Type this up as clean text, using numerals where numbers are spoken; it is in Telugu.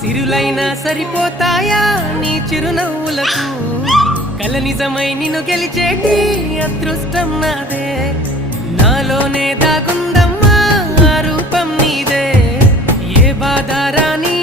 సిరులైనా సరిపోతాయా నీ చిరునవ్వులకు కల నిజమై నిన్ను గెలిచేటి అదృష్టం నాదే నాలోనే దాగుందమ్మా ఆ రూపం నీదే ఏ బాధ రాని